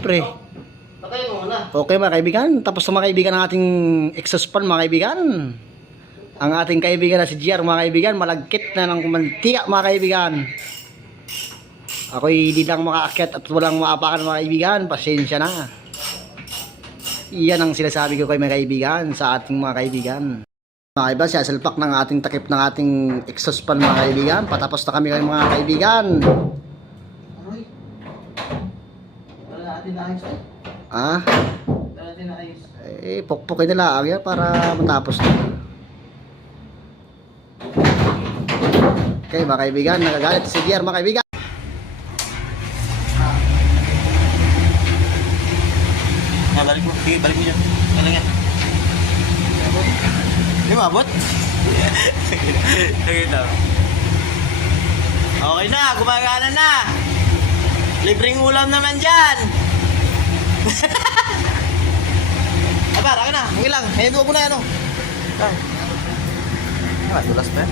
syempre. Patay mo na. Okay mga kaibigan, tapos na mga kaibigan ang ating exhaust fan mga kaibigan. Ang ating kaibigan na si GR mga kaibigan, malagkit na ng mantika mga kaibigan. Ako'y hindi lang makaakyat at walang maapakan mga kaibigan, pasensya na. Iyan ang sinasabi ko kay mga kaibigan sa ating mga kaibigan. Mga kaibigan, siyasalpak ng ating takip ng ating exhaust fan mga kaibigan. Patapos na kami kayo mga kaibigan. Aroy. Wala natin na ayos eh. Ah? Wala natin na ayos. Pukpukin nila agya para matapos na. Okay mga kaibigan, nagagalit si GR mga kaibigan. Balik mo. Sige, balik mo dyan. Ano yan? Hindi maabot? Nakita. Okay na, gumagana na. Libreng ulam naman dyan. Abar, akin na. Ang ilang. Ngayon mo na ano. Ay. Dulas pa yan.